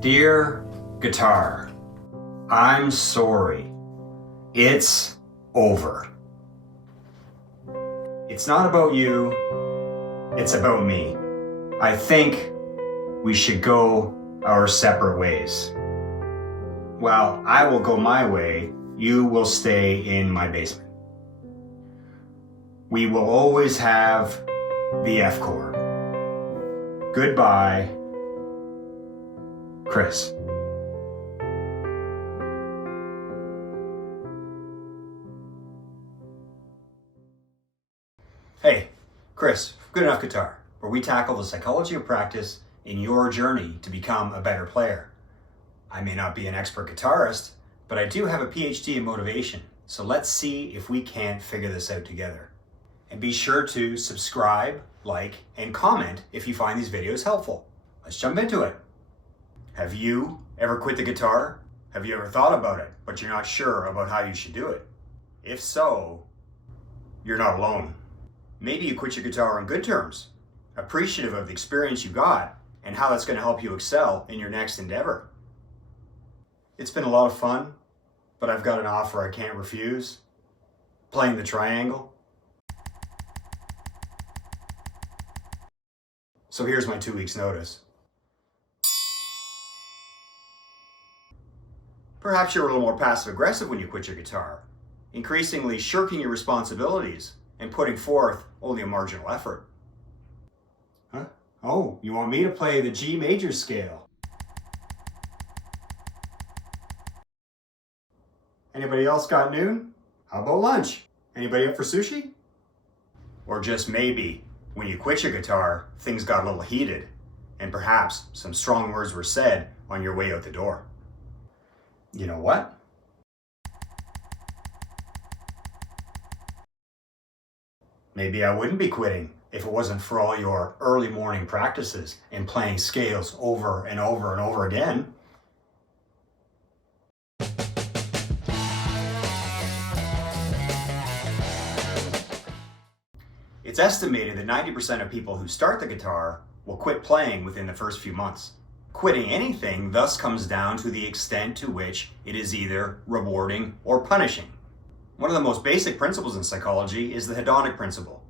Dear guitar, I'm sorry. It's over. It's not about you, it's about me. I think we should go our separate ways. Well, I will go my way, you will stay in my basement. We will always have the F chord. Goodbye, Chris. Hey, Chris, Good Enough Guitar, where we tackle the psychology of practice in your journey to become a better player. I may not be an expert guitarist, but I do have a PhD in motivation, so let's see if we can't figure this out together. And be sure to subscribe, like, and comment if you find these videos helpful. Let's jump into it. Have you ever quit the guitar? Have you ever thought about it, but you're not sure about how you should do it? If so, you're not alone. Maybe you quit your guitar on good terms, appreciative of the experience you got and how that's going to help you excel in your next endeavor. It's been a lot of fun, but I've got an offer I can't refuse. Playing the triangle. So here's my 2 weeks notice. Perhaps you're a little more passive aggressive when you quit your guitar, increasingly shirking your responsibilities and putting forth only a marginal effort. Huh? Oh, you want me to play the G major scale? Anybody else got noon? How about lunch? Anybody up for sushi? Or just maybe, when you quit your guitar, things got a little heated, and perhaps some strong words were said on your way out the door. You know what? Maybe I wouldn't be quitting if it wasn't for all your early morning practices and playing scales over and over and over again. It's estimated that 90% of people who start the guitar will quit playing within the first few months. Quitting anything thus comes down to the extent to which it is either rewarding or punishing. One of the most basic principles in psychology is the hedonic principle.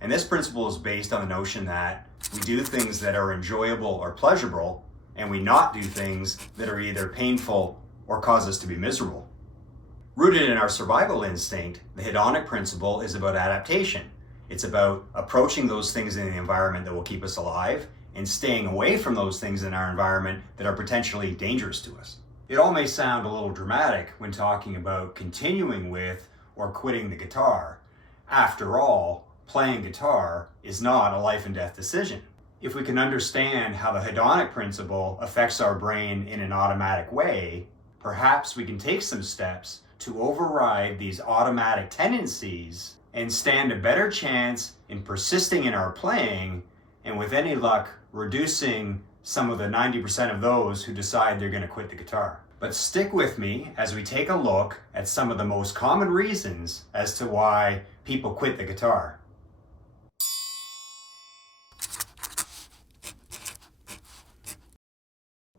And this principle is based on the notion that we do things that are enjoyable or pleasurable, and we not do things that are either painful or cause us to be miserable. Rooted in our survival instinct, the hedonic principle is about adaptation. It's about approaching those things in the environment that will keep us alive and staying away from those things in our environment that are potentially dangerous to us. It all may sound a little dramatic when talking about continuing with or quitting the guitar. After all, playing guitar is not a life and death decision. If we can understand how the hedonic principle affects our brain in an automatic way, perhaps we can take some steps to override these automatic tendencies and stand a better chance in persisting in our playing, and with any luck, reducing some of the 90% of those who decide they're going to quit the guitar. But stick with me as we take a look at some of the most common reasons as to why people quit the guitar.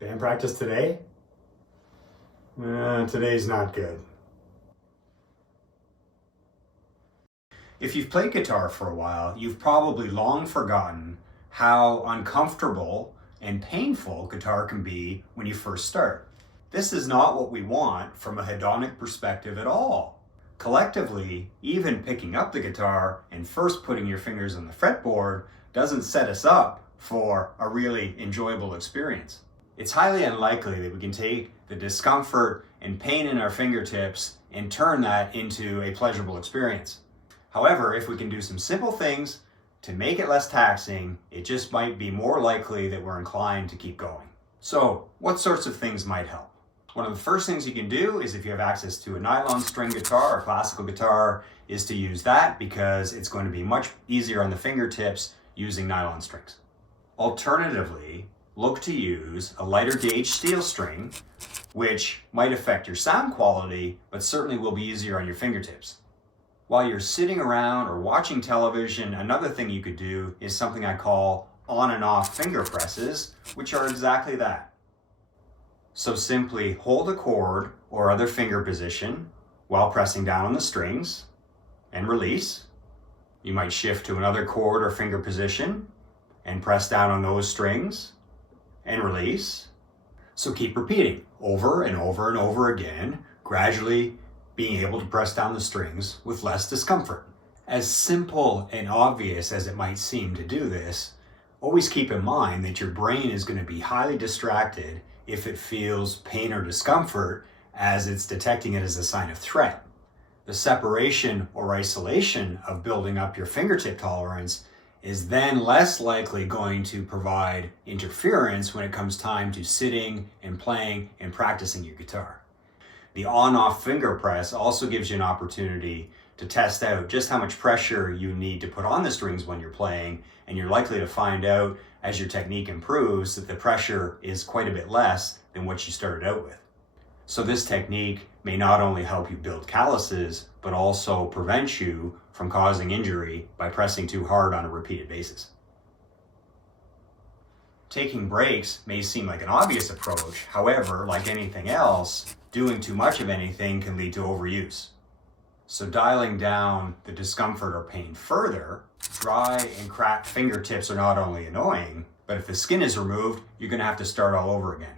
Band practice today? Today's not good. If you've played guitar for a while, you've probably long forgotten how uncomfortable and painful guitar can be when you first start. This is not what we want from a hedonic perspective at all. Collectively, even picking up the guitar and first putting your fingers on the fretboard doesn't set us up for a really enjoyable experience. It's highly unlikely that we can take the discomfort and pain in our fingertips and turn that into a pleasurable experience. However, if we can do some simple things to make it less taxing, it just might be more likely that we're inclined to keep going. So, what sorts of things might help? One of the first things you can do is, if you have access to a nylon string guitar or classical guitar, is to use that because it's going to be much easier on the fingertips using nylon strings. Alternatively, look to use a lighter gauge steel string, which might affect your sound quality, but certainly will be easier on your fingertips. While you're sitting around or watching television, another thing you could do is something I call on and off finger presses, which are exactly that. So simply hold a chord or other finger position while pressing down on the strings and release. You might shift to another chord or finger position and press down on those strings and release. So keep repeating over and over and over again, gradually being able to press down the strings with less discomfort. As simple and obvious as it might seem to do this, always keep in mind that your brain is going to be highly distracted if it feels pain or discomfort, as it's detecting it as a sign of threat. The separation or isolation of building up your fingertip tolerance is then less likely going to provide interference when it comes time to sitting and playing and practicing your guitar. The on-off finger press also gives you an opportunity to test out just how much pressure you need to put on the strings when you're playing, and you're likely to find out as your technique improves that the pressure is quite a bit less than what you started out with. So this technique may not only help you build calluses, but also prevent you from causing injury by pressing too hard on a repeated basis. Taking breaks may seem like an obvious approach. However, like anything else, doing too much of anything can lead to overuse. So dialing down the discomfort or pain further, dry and cracked fingertips are not only annoying, but if the skin is removed, you're going to have to start all over again.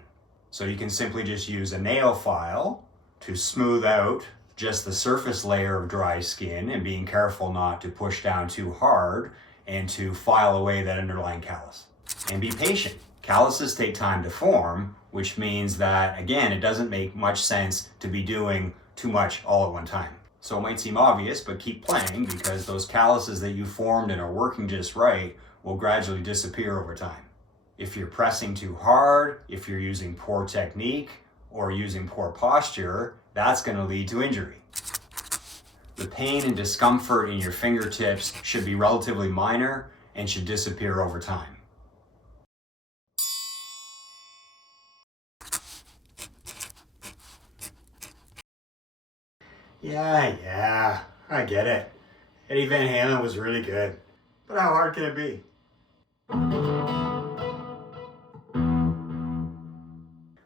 So you can simply just use a nail file to smooth out just the surface layer of dry skin, and being careful not to push down too hard and to file away that underlying callus. And be patient. Calluses take time to form, which means that, again, it doesn't make much sense to be doing too much all at one time. So it might seem obvious, but keep playing, because those calluses that you formed and are working just right will gradually disappear over time. If you're pressing too hard, if you're using poor technique or using poor posture, that's going to lead to injury. The pain and discomfort in your fingertips should be relatively minor and should disappear over time. Yeah, I get it. Eddie Van Halen was really good. But how hard can it be?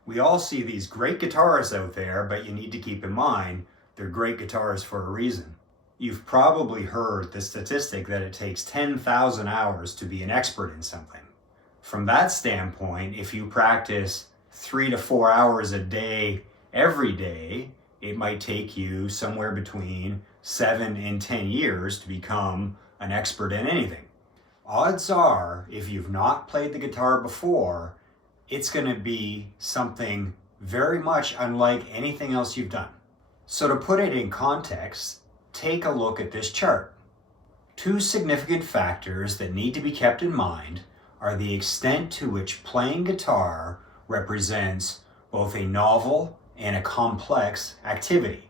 We all see these great guitarists out there, but you need to keep in mind they're great guitarists for a reason. You've probably heard the statistic that it takes 10,000 hours to be an expert in something. From that standpoint, if you practice 3 to 4 hours a day every day, it might take you somewhere between 7 and 10 years to become an expert in anything. Odds are, if you've not played the guitar before, it's going to be something very much unlike anything else you've done. So to put it in context, take a look at this chart. Two significant factors that need to be kept in mind are the extent to which playing guitar represents both a novel and a complex activity.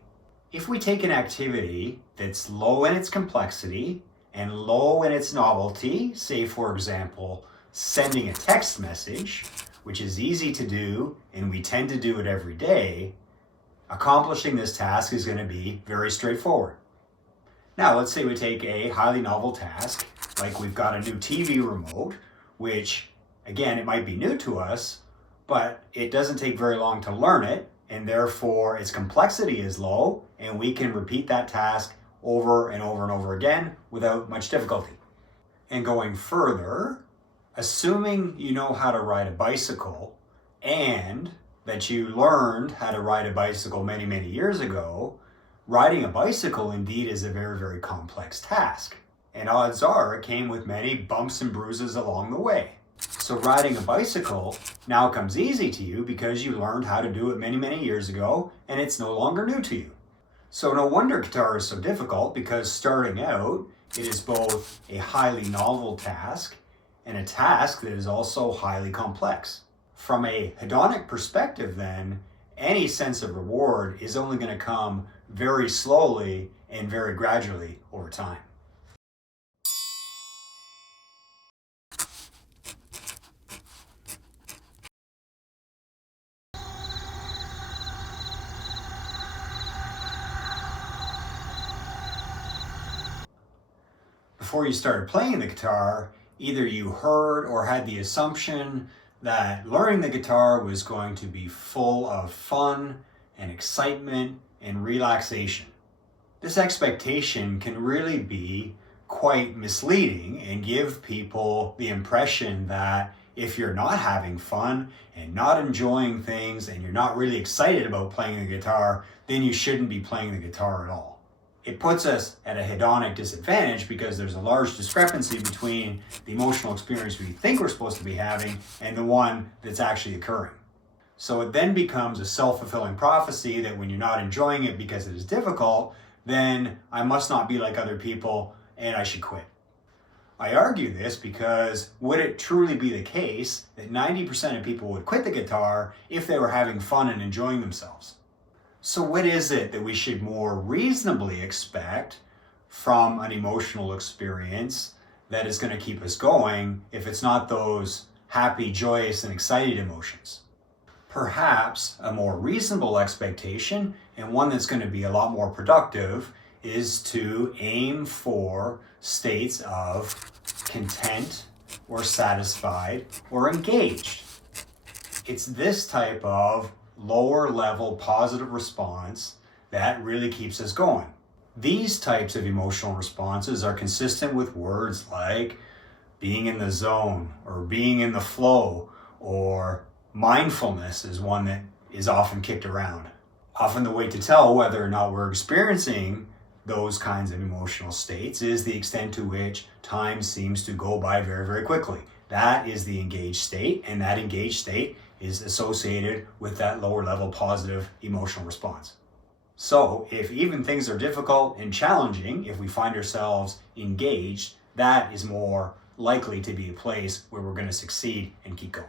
If we take an activity that's low in its complexity and low in its novelty, say for example, sending a text message, which is easy to do and we tend to do it every day, accomplishing this task is going to be very straightforward. Now, let's say we take a highly novel task, like we've got a new TV remote, which, again, it might be new to us, but it doesn't take very long to learn it, and therefore its complexity is low, and we can repeat that task over and over and over again without much difficulty. And going further, assuming you know how to ride a bicycle and that you learned how to ride a bicycle many, many years ago, riding a bicycle indeed is a very, very complex task. And odds are it came with many bumps and bruises along the way. So riding a bicycle now comes easy to you because you learned how to do it many, many years ago, and it's no longer new to you. So no wonder guitar is so difficult, because starting out, it is both a highly novel task and a task that is also highly complex. From a hedonic perspective then, any sense of reward is only going to come very slowly and very gradually over time. Before you started playing the guitar, either you heard or had the assumption that learning the guitar was going to be full of fun and excitement and relaxation. This expectation can really be quite misleading and give people the impression that if you're not having fun and not enjoying things and you're not really excited about playing the guitar, then you shouldn't be playing the guitar at all. It puts us at a hedonic disadvantage because there's a large discrepancy between the emotional experience we think we're supposed to be having and the one that's actually occurring. So it then becomes a self-fulfilling prophecy that when you're not enjoying it because it is difficult, then I must not be like other people and I should quit. I argue this because would it truly be the case that 90% of people would quit the guitar if they were having fun and enjoying themselves? So what is it that we should more reasonably expect from an emotional experience that is going to keep us going if it's not those happy, joyous, and excited emotions? Perhaps a more reasonable expectation, and one that's going to be a lot more productive, is to aim for states of content or satisfied or engaged. It's this type of lower level positive response that really keeps us going. These types of emotional responses are consistent with words like being in the zone or being in the flow, or mindfulness is one that is often kicked around. Often the way to tell whether or not we're experiencing those kinds of emotional states is the extent to which time seems to go by very, very quickly. That is the engaged state, and that engaged state is associated with that lower level positive emotional response. So if even things are difficult and challenging, if we find ourselves engaged, that is more likely to be a place where we're going to succeed and keep going.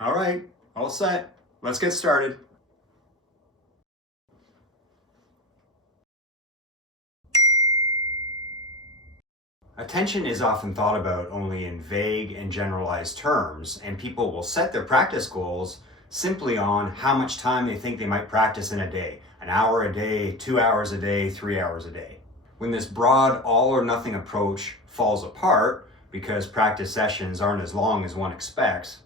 All right, all set. Let's get started. Attention is often thought about only in vague and generalized terms, and people will set their practice goals simply on how much time they think they might practice in a day. An hour a day, 2 hours a day, 3 hours a day. When this broad all or nothing approach falls apart because practice sessions aren't as long as one expects,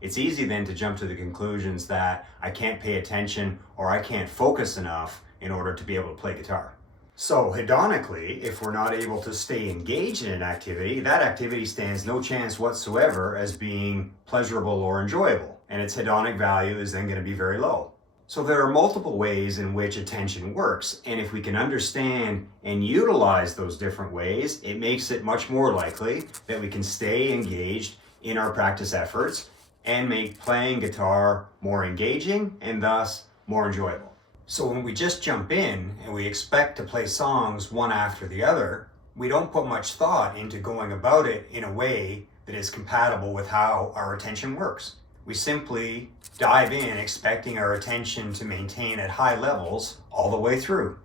it's easy then to jump to the conclusions that I can't pay attention or I can't focus enough in order to be able to play guitar. So hedonically, if we're not able to stay engaged in an activity, that activity stands no chance whatsoever as being pleasurable or enjoyable, and its hedonic value is then going to be very low. So there are multiple ways in which attention works, and if we can understand and utilize those different ways, it makes it much more likely that we can stay engaged in our practice efforts and make playing guitar more engaging and thus more enjoyable. So when we just jump in and we expect to play songs one after the other, we don't put much thought into going about it in a way that is compatible with how our attention works. We simply dive in expecting our attention to maintain at high levels all the way through.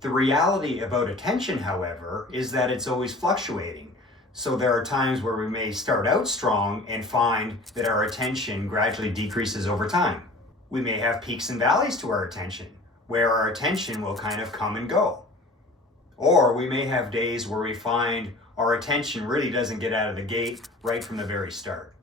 The reality about attention, however, is that it's always fluctuating. So there are times where we may start out strong and find that our attention gradually decreases over time. We may have peaks and valleys to our attention, where our attention will kind of come and go. Or we may have days where we find our attention really doesn't get out of the gate right from the very start.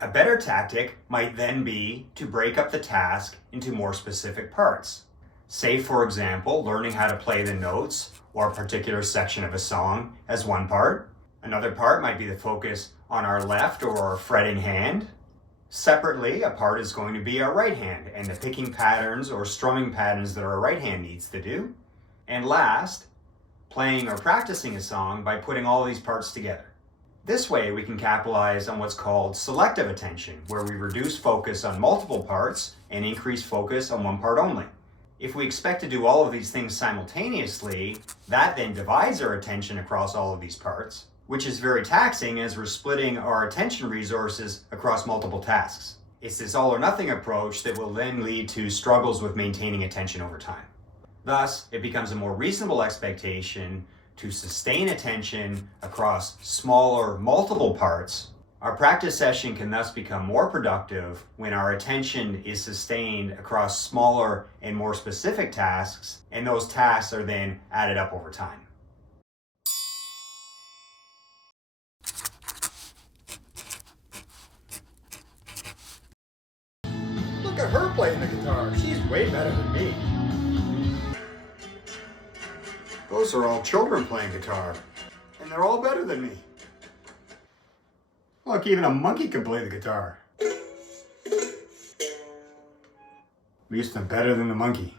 A better tactic might then be to break up the task into more specific parts. Say, for example, learning how to play the notes or a particular section of a song as one part. Another part might be the focus on our left or fretting hand. Separately, a part is going to be our right hand and the picking patterns or strumming patterns that our right hand needs to do. And last, playing or practicing a song by putting all these parts together. This way we can capitalize on what's called selective attention, where we reduce focus on multiple parts and increase focus on one part only. If we expect to do all of these things simultaneously, that then divides our attention across all of these parts, which is very taxing as we're splitting our attention resources across multiple tasks. It's this all or nothing approach that will then lead to struggles with maintaining attention over time. Thus, it becomes a more reasonable expectation to sustain attention across smaller, multiple parts Our practice session can thus become more productive when our attention is sustained across smaller and more specific tasks, and those tasks are then added up over time. Look at her playing the guitar. She's way better than me. Those are all children playing guitar, and they're all better than me. Look, even a monkey can play the guitar. At least I'm better than the monkey.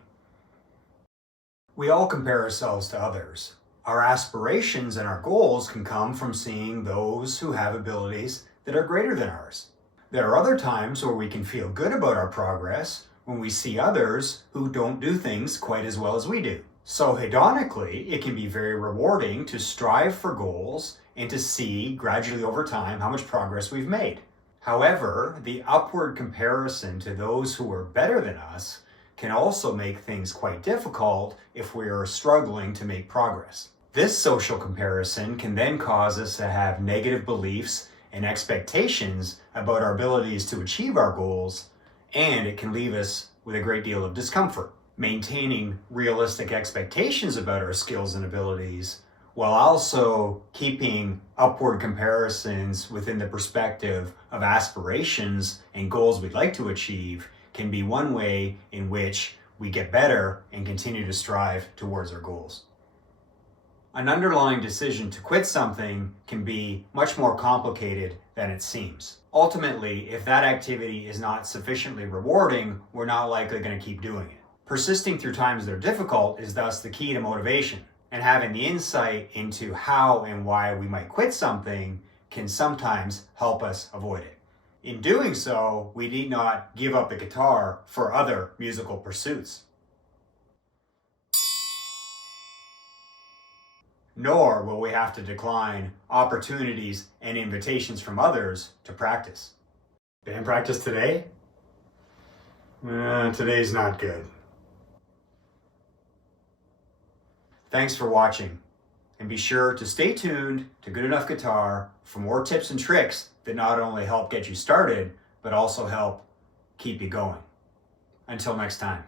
We all compare ourselves to others. Our aspirations and our goals can come from seeing those who have abilities that are greater than ours. There are other times where we can feel good about our progress when we see others who don't do things quite as well as we do. So hedonically, it can be very rewarding to strive for goals and to see gradually over time how much progress we've made. However, the upward comparison to those who are better than us can also make things quite difficult if we are struggling to make progress. This social comparison can then cause us to have negative beliefs and expectations about our abilities to achieve our goals, and it can leave us with a great deal of discomfort. Maintaining realistic expectations about our skills and abilities while also keeping upward comparisons within the perspective of aspirations and goals we'd like to achieve can be one way in which we get better and continue to strive towards our goals. An underlying decision to quit something can be much more complicated than it seems. Ultimately, if that activity is not sufficiently rewarding, we're not likely going to keep doing it. Persisting through times that are difficult is thus the key to motivation, and having the insight into how and why we might quit something can sometimes help us avoid it. In doing so, we need not give up the guitar for other musical pursuits. Nor will we have to decline opportunities and invitations from others to practice. Band practice today? Today's not good. Thanks for watching, and be sure to stay tuned to Good Enough Guitar for more tips and tricks that not only help get you started, but also help keep you going. Until next time.